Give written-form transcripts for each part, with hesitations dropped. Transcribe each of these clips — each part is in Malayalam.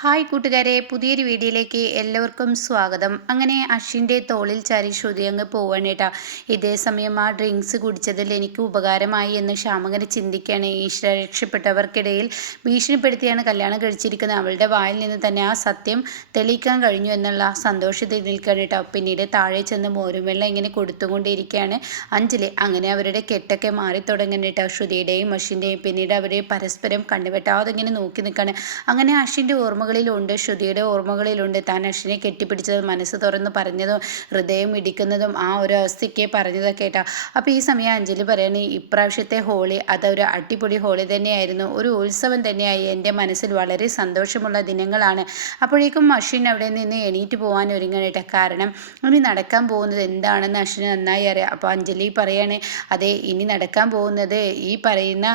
ഹായ് കൂട്ടുകാരെ, പുതിയൊരു വീഡിയോയിലേക്ക് എല്ലാവർക്കും സ്വാഗതം. അങ്ങനെ അശ്വിൻ്റെ തോളിൽ ചാരി ശ്രുതി അങ്ങ് പോവാണ് കേട്ടോ. ഇതേ സമയം ആ ഡ്രിങ്ക്സ് കുടിച്ചതിൽ എനിക്ക് ഉപകാരമായി എന്ന് ശ്യാമങ്ങനെ ചിന്തിക്കുകയാണ്. ഈശ്വര രക്ഷപ്പെട്ടവർക്കിടയിൽ ഭീഷണിപ്പെടുത്തിയാണ് കല്യാണം കഴിച്ചിരിക്കുന്നത്. അവളുടെ വായിൽ നിന്ന് തന്നെ ആ സത്യം തെളിയിക്കാൻ കഴിഞ്ഞു എന്നുള്ള സന്തോഷത്തിൽ നിൽക്കുകയാണ് കേട്ടോ. പിന്നീട് താഴെ ചെന്ന് മോരുമെല്ലാം ഇങ്ങനെ കൊടുത്തുകൊണ്ടിരിക്കുകയാണ് അഞ്ജലി. അങ്ങനെ അവരുടെ കെട്ടൊക്കെ മാറി തുടങ്ങുന്നു കേട്ടോ, ശ്രുതിയുടെയും അശ്വിൻ്റെയും. പിന്നീട് അവർ പരസ്പരം കണ്ണുവെട്ടാതെ ഇങ്ങനെ നോക്കി നിൽക്കുകയാണ്. അങ്ങനെ അശ്വിൻ്റെ ഓർമ്മകളിലുണ്ട്, ശ്രുതിയുടെ ഓർമ്മകളിലുണ്ട് താൻ അശ്വിനെ കെട്ടിപ്പിടിച്ചതും മനസ്സ് തുറന്ന് പറഞ്ഞതും ഹൃദയം ഇടിക്കുന്നതും ആ ഒരു അവസ്ഥയ്ക്ക് പറഞ്ഞതൊക്കെ കേട്ടോ. അപ്പോൾ ഈ സമയം അഞ്ജലി പറയാണ്, ഇപ്രാവശ്യത്തെ ഹോളി അതൊരു അടിപൊളി ഹോളി തന്നെയായിരുന്നു, ഒരു ഉത്സവം തന്നെയായി. എൻ്റെ മനസ്സിൽ വളരെ സന്തോഷമുള്ള ദിനങ്ങളാണ്. അപ്പോഴേക്കും അശ്വിൻ അവിടെ നിന്ന് എണീറ്റ് പോകാൻ ഒരുങ്ങണേട്ടോ. കാരണം ഇനി നടക്കാൻ പോകുന്നത് എന്താണെന്ന് അശ്വിന് നന്നായി അറിയാം. അപ്പോൾ അഞ്ജലി പറയാണ്, അതെ, ഇനി നടക്കാൻ പോകുന്നത് ഈ പറയുന്ന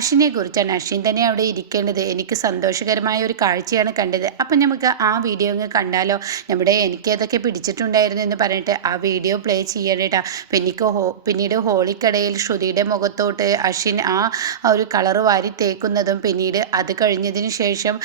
അശ്വിനെ കുറിച്ചാണ്. അശ്വിൻ തന്നെ അവിടെ ഇരിക്കേണ്ടത്. എനിക്ക് സന്തോഷകരമായ ഒരു കാഴ്ചയാണ് കണ്ടത്. അപ്പം നമുക്ക് ആ വീഡിയോ അങ്ങ് കണ്ടാലോ. എനിക്ക് ഏതൊക്കെ പിടിച്ചിട്ടുണ്ടായിരുന്നു എന്ന് പറഞ്ഞിട്ട് ആ വീഡിയോ പ്ലേ ചെയ്യണേട്ടാ. പിന്നീട് ഹോളിക്കടയിൽ ശ്രുതിയുടെ മുഖത്തോട്ട് അശ്വിൻ ആ ഒരു കളറ് വാരി തേക്കുന്നതും, പിന്നീട് അത് കഴിഞ്ഞതിന് ശേഷം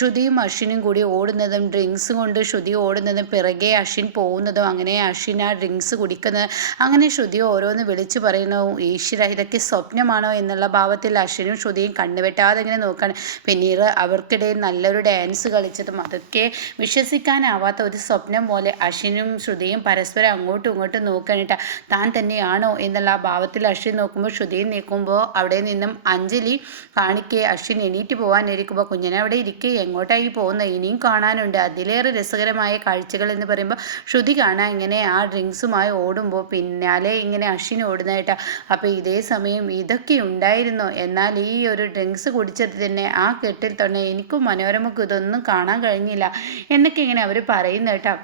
ശ്രുതിയും അശ്വിനും കൂടി ഓടുന്നതും, ഡ്രിങ്ക്സ് കൊണ്ട് ശ്രുതി ഓടുന്നതും, പിറകെ അശ്വിൻ പോകുന്നതും, അങ്ങനെ അശ്വിൻ ആ ഡ്രിങ്ക്സ് കുടിക്കുന്നത്, അങ്ങനെ ശ്രുതി ഓരോന്ന് വിളിച്ചു പറയുന്നു. ഈശ്വര, ഇതൊക്കെ സ്വപ്നമാണോ എന്നുള്ള ഭാവത്തിൽ അശ്വിനും ശ്രുതിയും കണ്ണുവെട്ടാതെ ഇങ്ങനെ നോക്കുകയാണ്. പിന്നീട് അവർക്കിടയിൽ നല്ലൊരു ഡാൻസ് കളിച്ചതും അതൊക്കെ വിശ്വസിക്കാനാവാത്ത ഒരു സ്വപ്നം പോലെ അശ്വിനും ശ്രുതിയും പരസ്പരം അങ്ങോട്ടും ഇങ്ങോട്ടും നോക്കാനിട്ട താൻ തന്നെയാണോ എന്നുള്ള ഭാവത്തിൽ അശ്വിൻ നോക്കുമ്പോൾ ശ്രുതിയും നിൽക്കുമ്പോൾ അവിടെ നിന്നും അഞ്ജലി കാണിക്കെ അശ്വിൻ എണീറ്റ് പോകാനിരിക്കുമ്പോൾ കുഞ്ഞനെ അവിടെ ഇരിക്കെ എങ്ങോട്ടായി പോകുന്നത്, ഇനിയും കാണാനുണ്ട് അതിലേറെ രസകരമായ കാഴ്ചകൾ എന്ന് പറയുമ്പോൾ ശ്രുതി കാണാൻ ഇങ്ങനെ ആ ഡ്രിങ്ക്സുമായി ഓടുമ്പോൾ പിന്നാലെ ഇങ്ങനെ അശ്വിൻ ഓടുന്നതായിട്ടാ. അപ്പോൾ ഇതേ സമയം ഇതൊക്കെ ഉണ്ടായിരുന്നു, എന്നാൽ ഈ ഒരു ഡ്രിങ്ക്സ് കുടിച്ചത് തന്നെ ആ കെട്ടിൽ തന്നെ എനിക്കും മനോരമക്കും ഇതൊന്നും കാണാൻ കഴിഞ്ഞില്ല എന്നൊക്കെ ഇങ്ങനെ അവർ പറയുന്ന കേട്ടോ.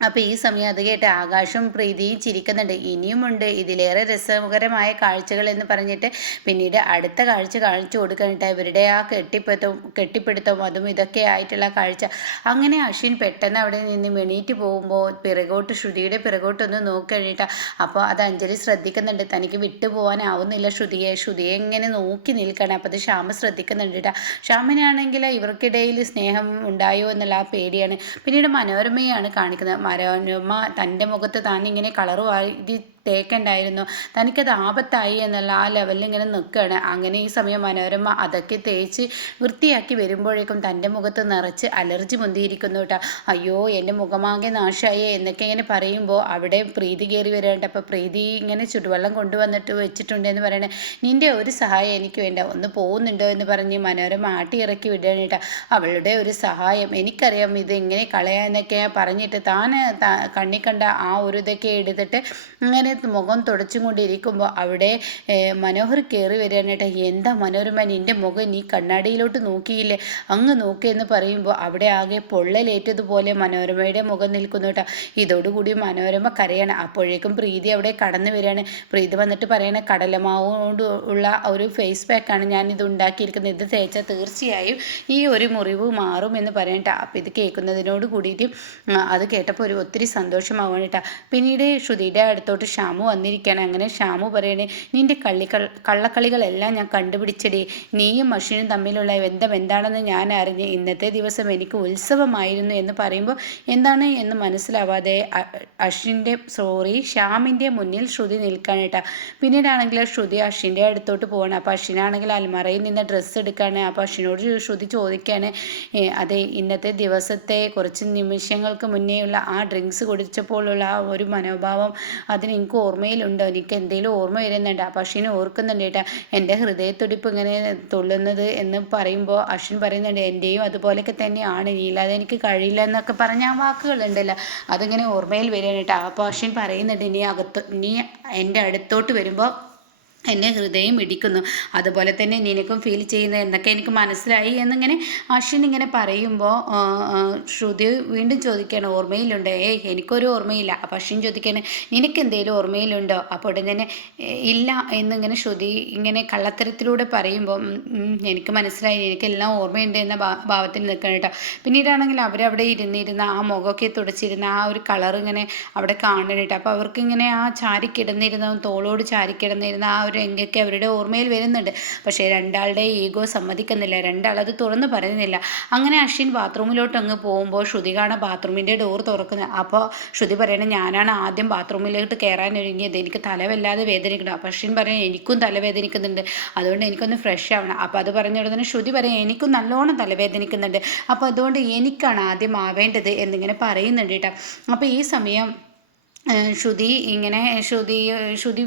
അപ്പോൾ ഈ സമയം അത് കേട്ട് ആകാശം പ്രീതിയും ചിരിക്കുന്നുണ്ട്. ഇനിയുമുണ്ട് ഇതിലേറെ രസകരമായ കാഴ്ചകൾ എന്ന് പറഞ്ഞിട്ട് പിന്നീട് അടുത്ത കാഴ്ച കാണിച്ചു കൊടുക്കാനിട്ട് ഇവരുടെ ആ കെട്ടിപ്പിടുത്തവും അതും ഇതൊക്കെ ആയിട്ടുള്ള കാഴ്ച. അങ്ങനെ അശ്വിൻ പെട്ടെന്ന് അവിടെ നിന്ന് എണീറ്റ് പോകുമ്പോൾ പിറകോട്ട് ശ്രുതിയുടെ പിറകോട്ടൊന്ന് നോക്കിക്കഴിഞ്ഞിട്ട് അപ്പോൾ അത് അഞ്ജലി ശ്രദ്ധിക്കുന്നുണ്ട്. തനിക്ക് വിട്ടുപോകാനാവുന്നില്ല ശ്രുതിയെ ഇങ്ങനെ നോക്കി നിൽക്കണം. അപ്പോൾ അത് ശ്യാമ ശ്രദ്ധിക്കുന്നുണ്ട് കേട്ടോ. ശ്യാമിനാണെങ്കിൽ ഇവർക്കിടയിൽ സ്നേഹം ഉണ്ടായോ എന്നുള്ള ആ പേടിയാണ്. പിന്നീട് മനോരമയാണ് കാണിക്കുന്നത്. മനോരമ തൻ്റെ മുഖത്ത് താനിങ്ങനെ കളറ് വാരി തേക്കണ്ടായിരുന്നു, തനിക്കത് ആപത്തായി എന്നുള്ള ആ ലെവലിൽ ഇങ്ങനെ നിൽക്കുകയാണ്. അങ്ങനെ ഈ സമയം മനോരമ അതൊക്കെ തേച്ച് വൃത്തിയാക്കി വരുമ്പോഴേക്കും തൻ്റെ മുഖത്ത് നിറച്ച് അലർജി മുന്തിയിരിക്കുന്നു കേട്ടോ. അയ്യോ, എൻ്റെ മുഖമാകെ നാശമായി എന്നൊക്കെ ഇങ്ങനെ പറയുമ്പോൾ അവിടെ പ്രീതി കയറി വരാണ്ട്. അപ്പോൾ പ്രീതി ഇങ്ങനെ ചുടുവെള്ളം കൊണ്ടുവന്നിട്ട് വെച്ചിട്ടുണ്ടെന്ന് പറയണേ. നിൻ്റെ ഒരു സഹായം എനിക്ക് വേണ്ട, ഒന്ന് പോകുന്നുണ്ടോ എന്ന് പറഞ്ഞ് മനോരമ ആട്ടി ഇറക്കി വിടുകയാണ് കേട്ടോ. അവളുടെ ഒരു സഹായം എനിക്കറിയാം, ഇത് എങ്ങനെ കളയാന്നൊക്കെ പറഞ്ഞിട്ട് താൻ കണ്ണി കണ്ട ആ ഒരു ഇതൊക്കെ എടുത്തിട്ട് ഇങ്ങനെ മുഖം തുടച്ചും കൊണ്ടിരിക്കുമ്പോൾ അവിടെ മനോഹർ കയറി വരികയാണ് കേട്ടോ. എന്താ മനോരമ, നിൻ്റെ മുഖം നീ കണ്ണാടിയിലോട്ട് നോക്കിയില്ലേ, അങ്ങ് നോക്കിയെന്ന് പറയുമ്പോൾ അവിടെ ആകെ പൊള്ളലേറ്റതുപോലെ മനോരമയുടെ മുഖം നിൽക്കുന്നു കേട്ടോ. ഇതോടുകൂടി മനോരമ കരയാണ്. അപ്പോഴേക്കും പ്രീതി അവിടെ കടന്നു വരികയാണ്. പ്രീതി വന്നിട്ട് പറയണ, കടലമാവോട് ഉള്ള ഒരു ഫേസ് പാക്കാണ് ഞാനിത് ഉണ്ടാക്കിയിരിക്കുന്നത്, ഇത് തേച്ചാൽ തീർച്ചയായും ഈ ഒരു മുറിവ് മാറും എന്ന് പറയണ്ട. അപ്പോൾ ഇത് കേൾക്കുന്നതിനോട് കൂടിയിട്ട് അത് കേട്ടപ്പോൾ ഒത്തിരി സന്തോഷമാവാണ് കേട്ടോ. പിന്നീട് ശ്രുതിയുടെ അടുത്തോട്ട് ഷാമു വന്നിരിക്കുകയാണ്. അങ്ങനെ ഷാമു പറയണേ, നിൻ്റെ കള്ളക്കളികളെല്ലാം ഞാൻ കണ്ടുപിടിച്ചടി. നീയും അശ്വിനും തമ്മിലുള്ള ബന്ധം എന്താണെന്ന് ഞാൻ അറിഞ്ഞ്. ഇന്നത്തെ ദിവസം എനിക്ക് ഉത്സവമായിരുന്നു എന്ന് പറയുമ്പോൾ എന്താണ് എന്ന് മനസ്സിലാവാതെ ഷ്യാമിൻ്റെ മുന്നിൽ ശ്രുതി നിൽക്കുകയാണ് കേട്ടോ. പിന്നീടാണെങ്കിൽ ശ്രുതി അശ്വിൻ്റെ അടുത്തോട്ട് പോകണം. അപ്പോൾ അശ്വിനാണെങ്കിൽ അൽമറയിൽ നിന്ന് ഡ്രസ്സ് എടുക്കുകയാണ്. അപ്പോൾ അശ്വിനോട് ശ്രുതി ചോദിക്കുകയാണ്, അതെ, ഇന്നത്തെ ദിവസത്തെ കുറച്ച് നിമിഷങ്ങൾക്ക് മുന്നേയുള്ള ആ ഡ്രിങ്ക്സ് കുടിച്ചപ്പോഴുള്ള ആ ഒരു മനോഭാവം അതിന് എനിക്ക് ഓർമ്മയിലുണ്ടോ, എനിക്ക് എന്തെങ്കിലും ഓർമ്മ വരുന്നുണ്ട്. അപ്പോൾ അശ്വിൻ ഓർക്കുന്നുണ്ട് കേട്ടോ, എൻ്റെ ഹൃദയത്തുടിപ്പ് ഇങ്ങനെ തുള്ളുന്നത് എന്ന് പറയുമ്പോൾ അശ്വിൻ പറയുന്നുണ്ട്, എൻ്റെയും അതുപോലെയൊക്കെ തന്നെയാണ്, നീലാതെ എനിക്ക് കഴിയില്ല എന്നൊക്കെ പറഞ്ഞ ആ വാക്കുകളുണ്ടല്ലോ, അതിങ്ങനെ ഓർമ്മയിൽ വരികയാണ് കേട്ടോ. അപ്പോൾ അശ്വിൻ പറയുന്നുണ്ട്, നീ എൻ്റെ അടുത്തോട്ട് വരുമ്പോൾ എൻ്റെ ഹൃദയം ഇടിക്കുന്നു, അതുപോലെ തന്നെ നിനക്കും ഫീൽ ചെയ്യുന്നത് എന്നൊക്കെ എനിക്ക് മനസ്സിലായി എന്നിങ്ങനെ അശ്വിൻ ഇങ്ങനെ പറയുമ്പോൾ ശ്രുതി വീണ്ടും ചോദിക്കുകയാണ്, ഓർമ്മയിലുണ്ടോ? എനിക്കൊരു ഓർമ്മയില്ല. അപ്പോൾ അശ്വിൻ ചോദിക്കുകയാണ്, നിനക്ക് എന്തെങ്കിലും ഓർമ്മയിലുണ്ടോ? അപ്പോൾ ഉടൻ തന്നെ ഇല്ല എന്നിങ്ങനെ ശ്രുതി ഇങ്ങനെ കള്ളത്തരത്തിലൂടെ പറയുമ്പോൾ എനിക്ക് മനസ്സിലായി, എനിക്കെല്ലാം ഓർമ്മയുണ്ട് എന്ന ഭാവത്തിൽ നിൽക്കണം കേട്ടോ. പിന്നീടാണെങ്കിൽ അവരവിടെ ഇരുന്നിരുന്ന ആ മുഖമൊക്കെ തുടച്ചിരുന്ന ആ ഒരു കളർ ഇങ്ങനെ അവിടെ കാണണം കേട്ടോ. അപ്പോൾ അവർക്കിങ്ങനെ ആ ചാരിക്കിടന്നിരുന്ന തോളോട് ചാരിക്കിടന്നിരുന്ന ആ ഒരു രംഗൊക്കെ അവരുടെ ഓർമ്മയിൽ വരുന്നുണ്ട്. പക്ഷേ രണ്ടാളുടെ ഈഗോ സമ്മതിക്കുന്നില്ല, രണ്ടാളത് തുറന്ന് പറയുന്നില്ല. അങ്ങനെ അശ്വിൻ ബാത്റൂമിലോട്ട് അങ്ങ് പോകുമ്പോൾ ശ്രുതി കാണാൻ ബാത്റൂമിൻ്റെ ഡോർ തുറക്കുന്നത്. അപ്പോൾ ശ്രുതി പറയണത് ഞാനാണ് ആദ്യം ബാത്റൂമിലോട്ട് കയറാൻ ഒരുങ്ങിയത്, എനിക്ക് തലവല്ലാതെ വേദനിക്കണം. അപ്പോൾ അശ്വിൻ പറയും എനിക്കും തലവേദനിക്കുന്നുണ്ട്, അതുകൊണ്ട് എനിക്കൊന്ന് ഫ്രഷ് ആവണം. അപ്പോൾ അത് പറഞ്ഞ ഉടനെ ശ്രുതി പറയും എനിക്കും നല്ലോണം തലവേദനിക്കുന്നുണ്ട്, അപ്പോൾ അതുകൊണ്ട് എനിക്കാണ് ആദ്യം ആവേണ്ടത് എന്നിങ്ങനെ പറയുന്നുണ്ട് കേട്ടോ. അപ്പോൾ ഈ സമയം ശ്രുതി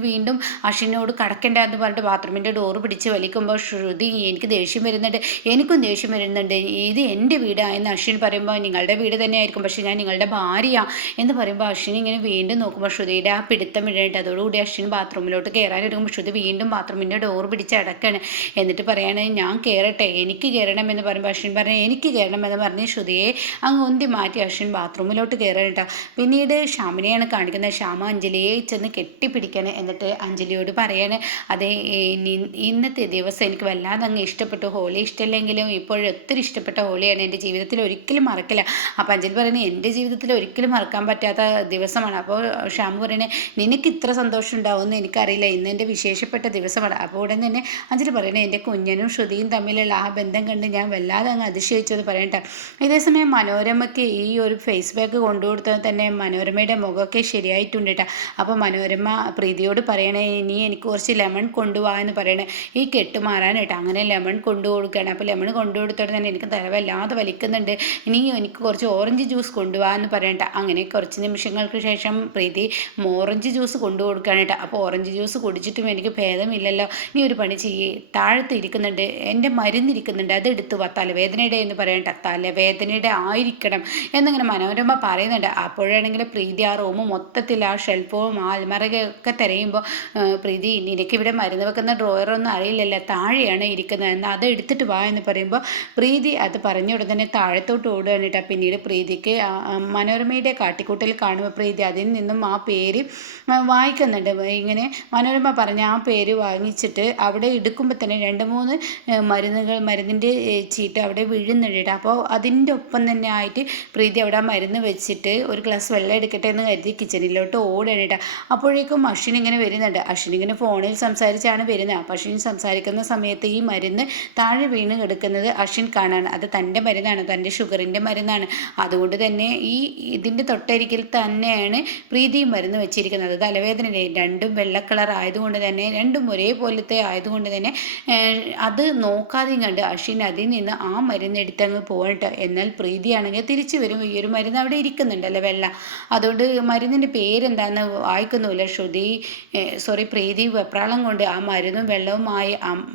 വീണ്ടും അശ്വിനോട് കടക്കണ്ട എന്ന് പറഞ്ഞിട്ട് ബാത്റൂമിൻ്റെ ഡോറ് പിടിച്ച് വലിക്കുമ്പോൾ ശ്രുതി എനിക്ക് ദേഷ്യം വരുന്നുണ്ട്, എനിക്കും ദേഷ്യം വരുന്നുണ്ട്, ഇത് എൻ്റെ വീടാണെന്ന് അശ്വിൻ പറയുമ്പോൾ നിങ്ങളുടെ വീട് തന്നെയായിരിക്കും, പക്ഷേ ഞാൻ നിങ്ങളുടെ ഭാര്യയാണ് എന്ന് പറയുമ്പോൾ അശ്വിൻ ഇങ്ങനെ വീണ്ടും നോക്കുമ്പോൾ ശ്രുതിയുടെ ആ പിടുത്തം വിടേണ്ട. അതോടുകൂടി അശ്വിൻ ബാത്റൂമിലോട്ട് കയറാൻ ഒരുങ്ങുമ്പോൾ ശ്രുതി വീണ്ടും ബാത്റൂമിൻ്റെ ഡോറ് പിടിച്ച് അടക്കാണ്. എന്നിട്ട് പറയാണ് ഞാൻ കയറട്ടെ, എനിക്ക് കയറണമെന്ന് പറയുമ്പോൾ അശ്വിൻ പറഞ്ഞു എനിക്ക് കയറണമെന്ന് പറഞ്ഞ് ശ്രുതിയെ അങ്ങ് ഉന്തി മാറ്റി അശ്വിൻ ബാത്റൂമിലോട്ട് കയറാൻ കേട്ടോ. പിന്നീട് ശ്യാമിനെയാണ് കാണിക്കുന്നത്. ശ്യാമ അഞ്ജലിയെ ചെന്ന് കെട്ടിപ്പിടിക്കണം. എന്നിട്ട് അഞ്ജലിയോട് പറയാണ് അതെ ഇന്നത്തെ ദിവസം എനിക്ക് വല്ലാതെ അങ്ങ് ഇഷ്ടപ്പെട്ടു, ഹോളി ഇഷ്ടമില്ലെങ്കിലും ഇപ്പോഴും ഒത്തിരി ഇഷ്ടപ്പെട്ട ഹോളിയാണ്, എൻ്റെ ജീവിതത്തിൽ ഒരിക്കലും മറക്കില്ല. അപ്പോൾ അഞ്ജലി പറയുന്നത് എൻ്റെ ജീവിതത്തിൽ ഒരിക്കലും മറക്കാൻ പറ്റാത്ത ദിവസമാണ്. അപ്പോൾ ശ്യാമ പറയുന്നത് നിനക്ക് ഇത്ര സന്തോഷം ഉണ്ടാവുമെന്ന് എനിക്കറിയില്ല, ഇന്ന് എൻ്റെ വിശേഷപ്പെട്ട ദിവസമാണ്. അപ്പോൾ ഉടൻ തന്നെ അഞ്ജലി പറയുന്നത് എൻ്റെ കുഞ്ഞനും ശ്രുതിയും തമ്മിലുള്ള ആ ബന്ധം കണ്ട് ഞാൻ വല്ലാതെ അങ്ങ് അതിശയിച്ചെന്ന് പറയട്ടെ. ഇതേസമയം മനോരമയ്ക്ക് ഈ ഒരു ഫേസ് പാക്ക് കൊണ്ടുകൊടുത്തത് തന്നെ മനോരമയുടെ മുഖമൊക്കെ ശരിയായിട്ടുണ്ട് കേട്ടോ. അപ്പോൾ മനോരമ പ്രീതിയോട് പറയണേ നീ എനിക്ക് കുറച്ച് ലെമൺ കൊണ്ടുപോകാൻ എന്ന് പറയണേ, ഈ കെട്ട് മാറാൻ കേട്ടോ. അങ്ങനെ ലെമൺ കൊണ്ടു കൊടുക്കുകയാണ്. അപ്പോൾ ലെമൺ കൊണ്ടു കൊടുത്തോടെ തന്നെ എനിക്ക് തലവല്ലാതെ വലിക്കുന്നുണ്ട്, ഇനി എനിക്ക് കുറച്ച് ഓറഞ്ച് ജ്യൂസ് കൊണ്ടുപോകാമെന്ന് പറയണ്ട. അങ്ങനെ കുറച്ച് നിമിഷങ്ങൾക്ക് ശേഷം പ്രീതി ഓറഞ്ച് ജ്യൂസ് കൊണ്ടു കൊടുക്കുകയാണ് കേട്ടോ. അപ്പോൾ ഓറഞ്ച് ജ്യൂസ് കുടിച്ചിട്ടും എനിക്ക് ഭേദമില്ലല്ലോ, നീ ഒരു പണി ചെയ്യേ, താഴത്ത് ഇരിക്കുന്നുണ്ട് എൻ്റെ മരുന്നിരിക്കുന്നുണ്ട്, അത് എടുത്തു വാ, തലവേദനയുടെ എന്ന് പറയണ്ട, തലവേദനയുടെ ആയിരിക്കണം എന്നിങ്ങനെ മനോരമ പറയുന്നുണ്ട്. അപ്പോഴാണെങ്കിൽ പ്രീതി ആ റൂം മൊത്തത്തിൽ ആ ഷെൽഫും ആ അൽമറയൊക്കെ തിരയുമ്പോൾ പ്രീതി നിനക്കിവിടെ മരുന്ന് വെക്കുന്ന ഡ്രോയറൊന്നും അറിയില്ലല്ലോ, താഴെയാണ് ഇരിക്കുന്നത്, എന്നാൽ അത് എടുത്തിട്ട് വാ എന്ന് പറയുമ്പോൾ പ്രീതി അത് പറഞ്ഞ ഉടനെ താഴത്തോട്ട് ഓടുകയാണ് കേട്ടോ. പിന്നീട് പ്രീതിക്ക് മനോരമയുടെ കാട്ടിക്കൂട്ടൽ കാണുമ്പോൾ പ്രീതി അതിൽ നിന്നും ആ പേര് വായിക്കുന്നുണ്ട്. ഇങ്ങനെ മനോരമ പറഞ്ഞ ആ പേര് വാങ്ങിച്ചിട്ട് അവിടെ എടുക്കുമ്പോൾ തന്നെ 2-3 മരുന്നിൻ്റെ ചീട്ട് അവിടെ വീഴുന്നുണ്ട് കേട്ടോ. അപ്പോൾ അതിൻ്റെ ഒപ്പം തന്നെ ആയിട്ട് പ്രീതി അവിടെ ആ മരുന്ന് വെച്ചിട്ട് ഒരു ഗ്ലാസ് വെള്ളം എടുക്കട്ടെ എന്ന് കരുതി കിച്ചണിലോട്ട് ഓടുകയാണ് കേട്ടോ. അപ്പോഴേക്കും അശ്വിൻ ഇങ്ങനെ വരുന്നുണ്ട്. അശ്വിൻ ഇങ്ങനെ ഫോണിൽ സംസാരിച്ചാണ് വരുന്നത്. അപ്പോൾ അശ്വിൻ സംസാരിക്കുന്ന സമയത്ത് ഈ മരുന്ന് താഴെ വീണ് കിടക്കുന്നത് അശ്വിൻ കാണാണ്. അത് തൻ്റെ മരുന്നാണ്, തൻ്റെ ഷുഗറിൻ്റെ മരുന്നാണ്. അതുകൊണ്ട് തന്നെ ഇതിൻ്റെ തൊട്ടരികിൽ തന്നെയാണ് പ്രീതിയും മരുന്ന് വെച്ചിരിക്കുന്നത്. തലവേദനയുടെ രണ്ടും വെള്ള കളർ ആയതുകൊണ്ട് തന്നെ രണ്ടും ഒരേപോലത്തെ ആയതുകൊണ്ട് തന്നെ അത് നോക്കാതെയും കണ്ട് അശ്വിൻ അതിൽ നിന്ന് ആ മരുന്ന് എടുത്തങ്ങ് പോകട്ടെ. എന്നാൽ പ്രീതിയാണെങ്കിൽ തിരിച്ചു വരും, ഈ ഒരു മരുന്ന് അവിടെ ഇരിക്കുന്നുണ്ടല്ലോ വെള്ള, അതുകൊണ്ട് മരുന്നിൻ്റെ പേരെന്താണെന്ന് വായിക്കുന്നില്ല. പ്രീതി വെപ്രാളം കൊണ്ട് ആ മരുന്നും വെള്ളവുമായി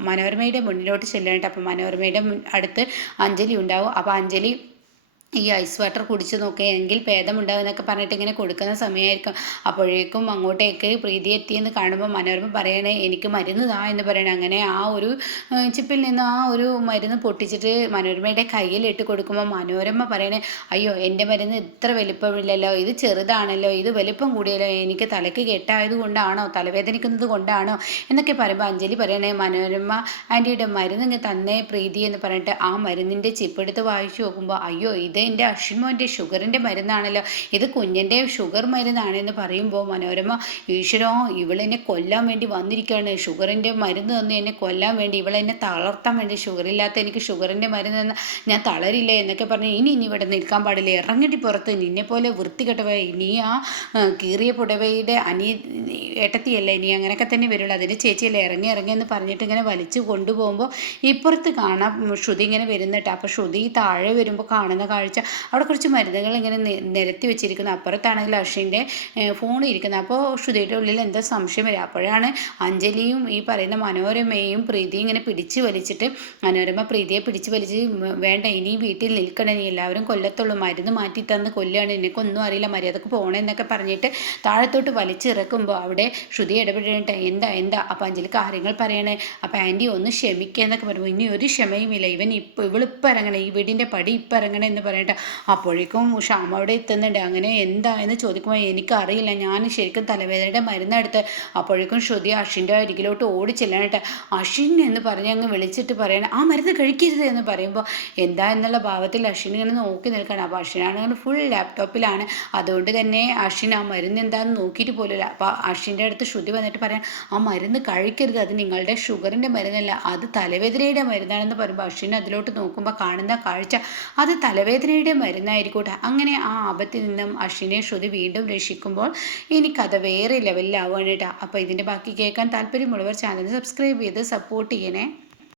മനോരമയുടെ മുന്നിലോട്ട് ചെല്ലാനായിട്ട്. അപ്പോൾ മനോരമയുടെ അടുത്ത് അഞ്ജലി ഉണ്ടാവും. അപ്പോൾ അഞ്ജലി ഈ ഐസ് വാട്ടർ കുടിച്ച് നോക്കുകയെങ്കിൽ ഭേദമുണ്ടാവും എന്നൊക്കെ പറഞ്ഞിട്ട് ഇങ്ങനെ കൊടുക്കുന്ന സമയമായിരിക്കും. അപ്പോഴേക്കും അങ്ങോട്ടേക്ക് പ്രീതി എത്തിയെന്ന് കാണുമ്പോൾ മനോരമ പറയണേ എനിക്ക് മരുന്ന് താ എന്ന് പറയണേ. അങ്ങനെ ആ ഒരു ചിപ്പിൽ നിന്ന് ആ ഒരു മരുന്ന് പൊട്ടിച്ചിട്ട് മനോരമയുടെ കയ്യിലിട്ട് കൊടുക്കുമ്പോൾ മനോരമ പറയണേ അയ്യോ എൻ്റെ മരുന്ന് ഇത്ര വലിപ്പമില്ലല്ലോ, ഇത് ചെറുതാണല്ലോ, ഇത് വലിപ്പം കൂടിയല്ലോ, എനിക്ക് തലയ്ക്ക് കെട്ടായത് കൊണ്ടാണോ, തലവേദനിക്കുന്നത് കൊണ്ടാണോ എന്നൊക്കെ പറയുമ്പോൾ അഞ്ജലി പറയണേ മനോരമ ആൻറ്റിയുടെ മരുന്ന് തന്നെ പ്രീതി എന്ന് പറഞ്ഞിട്ട് ആ മരുന്നിൻ്റെ ചിപ്പെടുത്ത് വായിച്ചു നോക്കുമ്പോൾ അയ്യോ ഇത് എൻ്റെ അശ്വിൻമോൻ്റെ ഷുഗറിൻ്റെ മരുന്നാണല്ലോ, ഇത് കുഞ്ഞിൻ്റെ ഷുഗർ മരുന്നാണെന്ന് പറയുമ്പോൾ മനോരമ ഈശ്വരോ ഇവളെന്നെ കൊല്ലാൻ വേണ്ടി വന്നിരിക്കുകയാണ്, ഷുഗറിൻ്റെ മരുന്ന് തന്ന് എന്നെ കൊല്ലാൻ വേണ്ടി, ഇവളെന്നെ തളർത്താൻ വേണ്ടി, ഷുഗറില്ലാത്ത എനിക്ക് ഷുഗറിൻ്റെ മരുന്ന് തന്നാൽ ഞാൻ തളരില്ല എന്നൊക്കെ പറഞ്ഞ് ഇനി ഇവിടെ നിൽക്കാൻ പാടില്ല, ഇറങ്ങിയിട്ട് പുറത്ത്, നിന്നെപ്പോലെ വൃത്തികെട്ടവ, നീ ആ കീറിയ പുടവയുടെ ഏട്ടത്തിയല്ലേ, നീ അങ്ങനെയൊക്കെ തന്നെ വരുള്ളൂ, അതിൻ്റെ ചേച്ചിയല്ലേ, ഇറങ്ങിയെന്ന് പറഞ്ഞിട്ട് ഇങ്ങനെ വലിച്ചു കൊണ്ടുപോകുമ്പോൾ ഇപ്പുറത്ത് കാണാം ശ്രുതി ഇങ്ങനെ വരുന്നിട്ട്. അപ്പോൾ ശ്രുതി താഴെ വരുമ്പോൾ കാണുന്ന കാഴ്ച അവിടെ കുറച്ച് മരുന്നുകൾ ഇങ്ങനെ നിരത്തി വെച്ചിരിക്കുന്നു. അപ്പുറത്താണെങ്കിൽ അശ്വിൻ്റെ ഫോൺ ഇരിക്കുന്നത്. അപ്പോൾ ശ്രുതിയുടെ ഉള്ളിൽ എന്താ സംശയം വരിക. അപ്പോഴാണ് അഞ്ജലിയും ഈ പറയുന്ന മനോരമയും പ്രീതിയും ഇങ്ങനെ പിടിച്ച് വലിച്ചിട്ട് മനോരമ പ്രീതിയെ പിടിച്ച് വലിച്ച് വേണ്ട ഇനി വീട്ടിൽ നിൽക്കണം, നീ എല്ലാവരും കൊല്ലത്തുള്ളൂ, മരുന്ന് മാറ്റി തന്ന് കൊല്ലുകയാണ്, എനിക്കൊന്നും അറിയില്ല, മര്യാദക്ക് പോകണമെന്നൊക്കെ പറഞ്ഞിട്ട് താഴത്തോട്ട് വലിച്ചിറക്കുമ്പോൾ അവിടെ ശ്രുതി ഇടപെടേണ്ട എന്താ അപ്പോൾ അഞ്ജലി കാര്യങ്ങൾ പറയണേ. അപ്പോൾ ആൻറ്റി ഒന്ന് ക്ഷമിക്കുക എന്നൊക്കെ പറയുമ്പോൾ ഇനി ഒരു ക്ഷമയുമില്ല, ഇവളിപ്പോൾ ഇറങ്ങണേ, ഈ വീടിൻ്റെ പടി ഇപ്പം ഇറങ്ങണേ എന്ന് പറയണം. പറയട്ടെ. അപ്പോഴേക്കും ഷാമ അവിടെ എത്തുന്നുണ്ട്. അങ്ങനെ എന്തായെന്ന് ചോദിക്കുമ്പോൾ എനിക്കറിയില്ല, ഞാൻ ശരിക്കും തലവേദനയുടെ മരുന്നെടുത്ത്. അപ്പോഴേക്കും ശ്രുതി അശ്വിൻ്റെ അരികിലോട്ട് ഓടി ചെല്ലണട്ടെ. അശ്വിൻ എന്ന് പറഞ്ഞ് അങ്ങ് വിളിച്ചിട്ട് പറയണം, ആ മരുന്ന് കഴിക്കരുത് എന്ന് പറയുമ്പോൾ എന്താ എന്നുള്ള ഭാവത്തിൽ അശ്വിൻ ഇങ്ങനെ നോക്കി നിൽക്കണം. അപ്പോൾ അശ്വിനാണെങ്കിൽ ഫുൾ ലാപ്ടോപ്പിലാണ്. അതുകൊണ്ട് തന്നെ അശ്വിൻ ആ മരുന്ന് എന്താണെന്ന് നോക്കിയിട്ട് പോലില്ല. അപ്പോൾ അശ്വിൻ്റെ അടുത്ത് ശ്രുതി വന്നിട്ട് പറയാൻ, ആ മരുന്ന് കഴിക്കരുത്, അത് നിങ്ങളുടെ ഷുഗറിൻ്റെ മരുന്നല്ല, അത് തലവേദനയുടെ മരുന്നാണെന്ന് പറയുമ്പോൾ അശ്വിൻ അതിലോട്ട് നോക്കുമ്പോൾ കാണുന്ന കാഴ്ച അത് തലവേദനയുടെ മരുന്നായിരിക്കൂട്ടെ. അങ്ങനെ ആ ആപത്തിൽ നിന്നും അശ്വിനെ ശ്രുതി വീണ്ടും രക്ഷിക്കുമ്പോൾ ഇനി കഥ വേറെ ലെവലിലാവുകയാണ് കേട്ടോ. അപ്പോൾ ഇതിൻ്റെ ബാക്കി കേൾക്കാൻ താല്പര്യമുള്ളവർ ചാനൽ സബ്സ്ക്രൈബ് ചെയ്ത് സപ്പോർട്ട് ചെയ്യണേ.